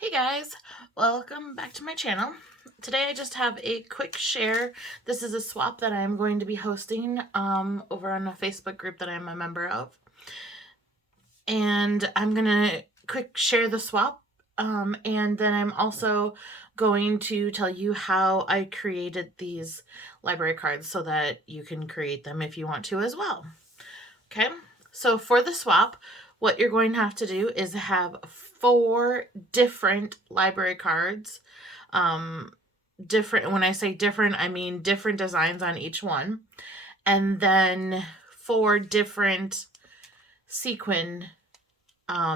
Hey guys, welcome back to my channel. Today I just have a quick share. This is a swap that I'm going to be hosting over on a Facebook group that I'm a member of. And I'm going to quick share the swap. And then I'm also going to tell you how I created these library cards so that you can create them if you want to as well. Okay, so for the swap, what you're going to have to do is have 4 different library cards. Different, when I say different, I mean different designs on each one. And then 4 different sequin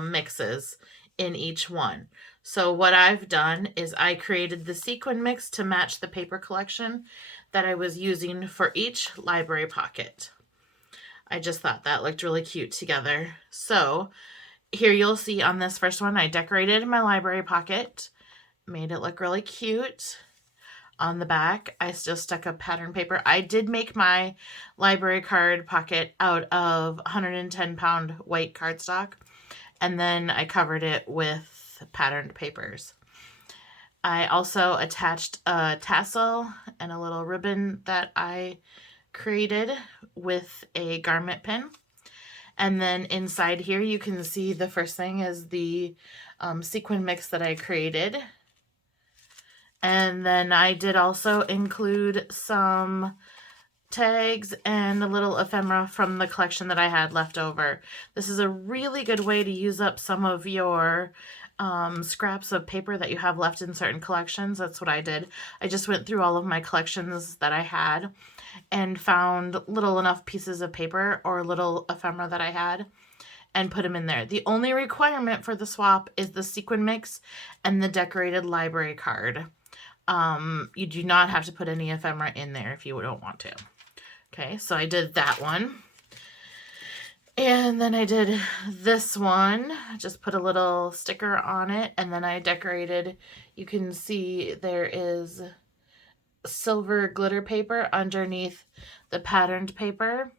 mixes in each one. So what I've done is I created the sequin mix to match the paper collection that I was using for each library pocket. I just thought that looked really cute together. So here you'll see on this first one, I decorated my library pocket, made it look really cute. On the back, I still stuck a pattern paper. I did make my library card pocket out of 110-pound white cardstock, and then I covered it with patterned papers. I also attached a tassel and a little ribbon that I created with a garment pin. And then inside here you can see the first thing is the sequin mix that I created. And then I did also include some tags and a little ephemera from the collection that I had left over. This is a really good way to use up some of your scraps of paper that you have left in certain collections. That's what I did. I just went through all of my collections that I had and found little enough pieces of paper or little ephemera that I had and put them in there. The only requirement for the swap is the sequin mix and the decorated library card. You do not have to put any ephemera in there if you don't want to. Okay, so I did that one. And then I did this one, just put a little sticker on it, and then I decorated. You can see there is silver glitter paper underneath the patterned paper,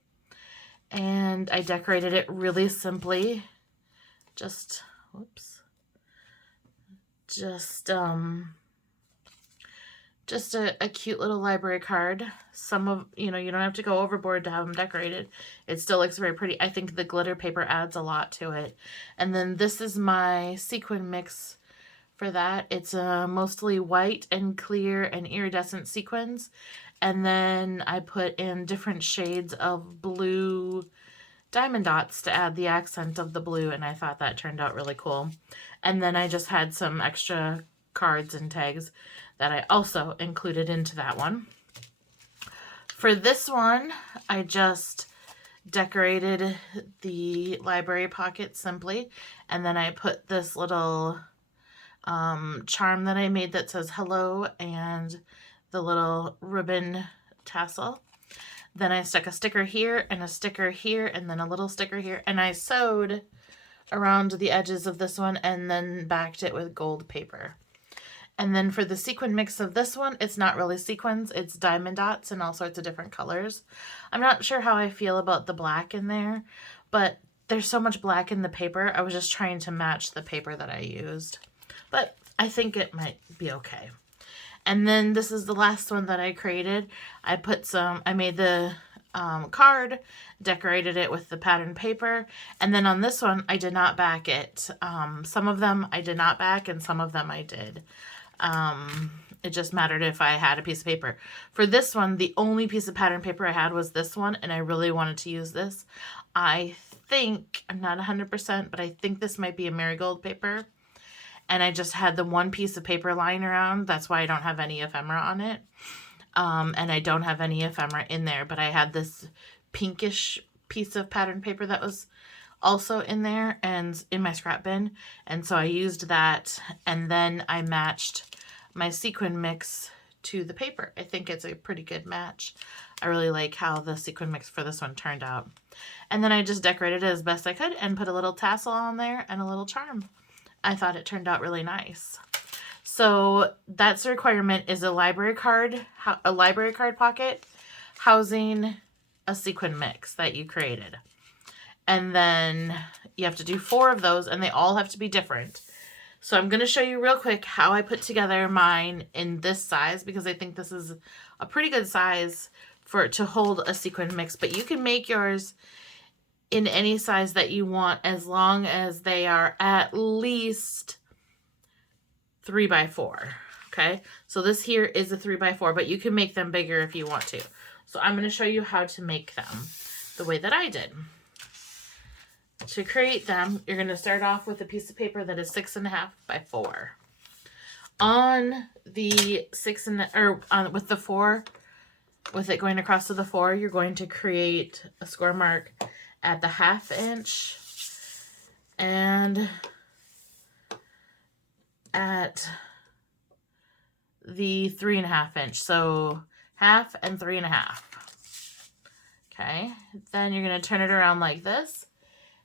and I decorated it really simply. Just a cute little library card. Some of, you don't have to go overboard to have them decorated. It still looks very pretty. I think the glitter paper adds a lot to it. And then this is my sequin mix for that. It's mostly white and clear and iridescent sequins. And then I put in different shades of blue diamond dots to add the accent of the blue, and I thought that turned out really cool. And then I just had some extra cards and tags that I also included into that one. For this one, I just decorated the library pocket simply, and then I put this little charm that I made that says hello and the little ribbon tassel. Then I stuck a sticker here and a sticker here and then a little sticker here, and I sewed around the edges of this one and then backed it with gold paper. And then for the sequin mix of this one, it's not really sequins, it's diamond dots in all sorts of different colors. I'm not sure how I feel about the black in there, but there's so much black in the paper, I was just trying to match the paper that I used. But I think it might be okay. And then this is the last one that I created. I made the card, decorated it with the patterned paper, and then on this one, I did not back it. Some of them I did not back, and some of them I did. It just mattered if I had a piece of paper. For this one, the only piece of pattern paper I had was this one, and I really wanted to use this. I think, I'm not 100%, but I think this might be a marigold paper. And I just had the one piece of paper lying around. That's why I don't have any ephemera on it. And I don't have any ephemera in there, but I had this pinkish piece of pattern paper that was also in there and in my scrap bin. And so I used that, and then I matched my sequin mix to the paper. I think it's a pretty good match. I really like how the sequin mix for this one turned out. And then I just decorated it as best I could and put a little tassel on there and a little charm. I thought it turned out really nice. So that's the requirement, is a library card pocket housing a sequin mix that you created. And then you have to do 4 of those, and they all have to be different. So I'm going to show you real quick how I put together mine in this size, because I think this is a pretty good size for it to hold a sequin mix. But you can make yours in any size that you want, as long as they are at least 3 by 4. Okay, so this here is a 3 by 4, but you can make them bigger if you want to. So I'm going to show you how to make them the way that I did. To create them, you're going to start off with a piece of paper that is 6.5 by 4. On the with the 4, with it going across to the 4, you're going to create a score mark at the 1/2 inch and at the 3.5 inch. So 1/2 and 3.5. Okay, then you're going to turn it around like this,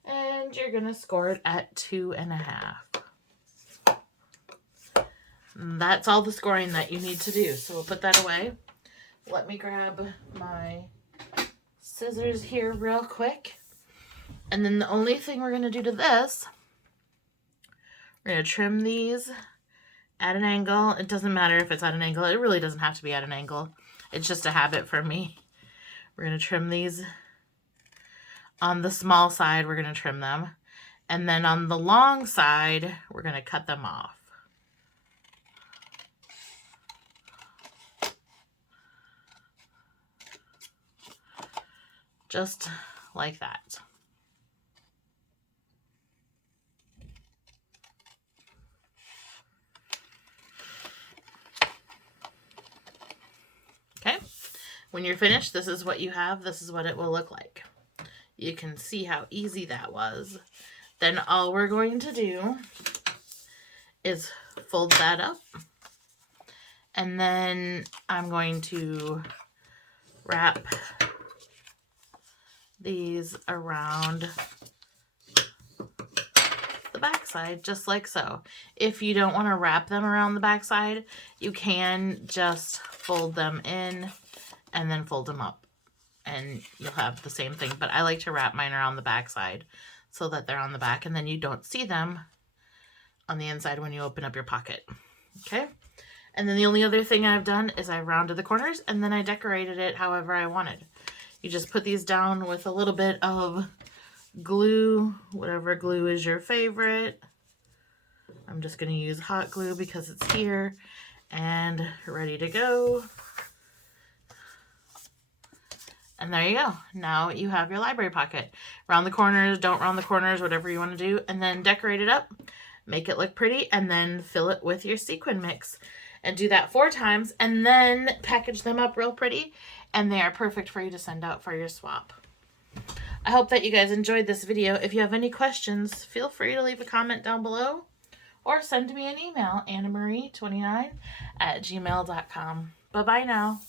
and you're going to score it at 2.5. That's all the scoring that you need to do. So we'll put that away. Let me grab my scissors here real quick. And then the only thing we're going to do to this, we're going to trim these at an angle. It doesn't matter if it's at an angle. It really doesn't have to be at an angle. It's just a habit for me. We're going to trim these on the small side. We're going to trim them. And then on the long side, we're going to cut them off. Just like that. Okay, when you're finished, this is what you have. This is what it will look like. You can see how easy that was. Then all we're going to do is fold that up. And then I'm going to wrap these around the back side, just like so. If you don't want to wrap them around the back side, you can just fold them in and then fold them up, and you'll have the same thing. But I like to wrap mine around the back side so that they're on the back, and then you don't see them on the inside when you open up your pocket. Okay, and then the only other thing I've done is I rounded the corners, and then I decorated it however I wanted. You just put these down with a little bit of glue, whatever glue is your favorite. I'm just going to use hot glue because it's here and ready to go. And there you go. Now you have your library pocket. Round the corners, don't round the corners, whatever you want to do, and then decorate it up, make it look pretty, and then fill it with your sequin mix. And do that 4 times, and then package them up real pretty, and they are perfect for you to send out for your swap. I hope that you guys enjoyed this video. If you have any questions, feel free to leave a comment down below or send me an email, annamarie29@gmail.com. Bye-bye now.